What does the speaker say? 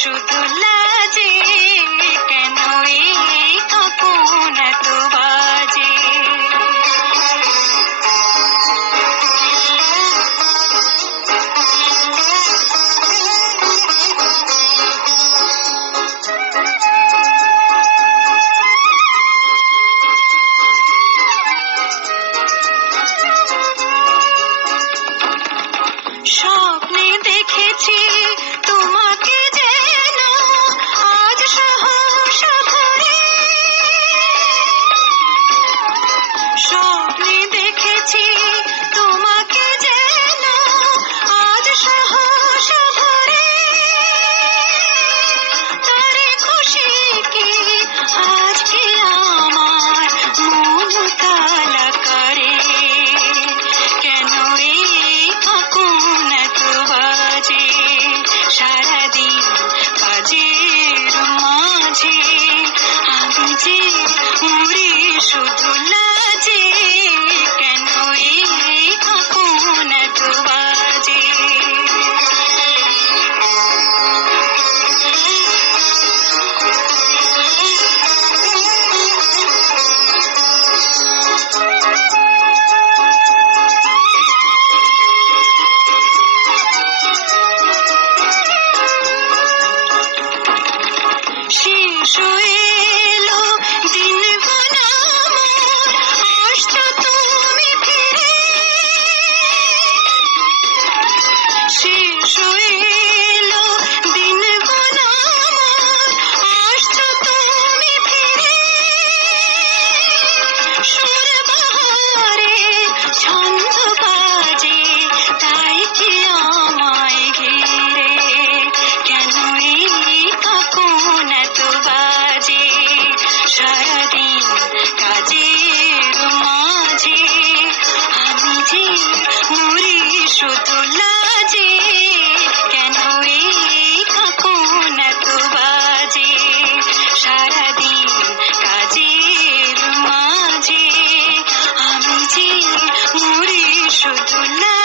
শুধু লাজে, কেন এই কাঁপন এত বাজে। স্বপ্নে দেখেছি তোমাকে যেন আজ সহসা ভোরে, স্বপ্নে দেখেছি তোমাকে যেন আজ সহসা ভোরে। তারে খুশি কি আজকে আমার মন তালা করে, কেন এই কাঁপন এত বাজে। সারাদিন কাজের মাঝে আমি যে মরি শুধু লাজে, কেন এই কাঁপন এত বাজে। শেষ এলো দিন গোনামোর, আসছো তুমি ফিরে। শেষ এলো দিন গোনামোর, আসছো তুমি ফিরে। সুর বাহারে ছন্দ বাজে, তাই কি আমায় ঘিরে, কেন এই কাঁপন এত বাজে। সারাদিন কাজের মাঝে আমি যে মরি শুধু লাজে, কেন এই কাঁপন এত বাজে। সারাদিন কাজের মাঝে আমি যে মরি শুধু লাজে।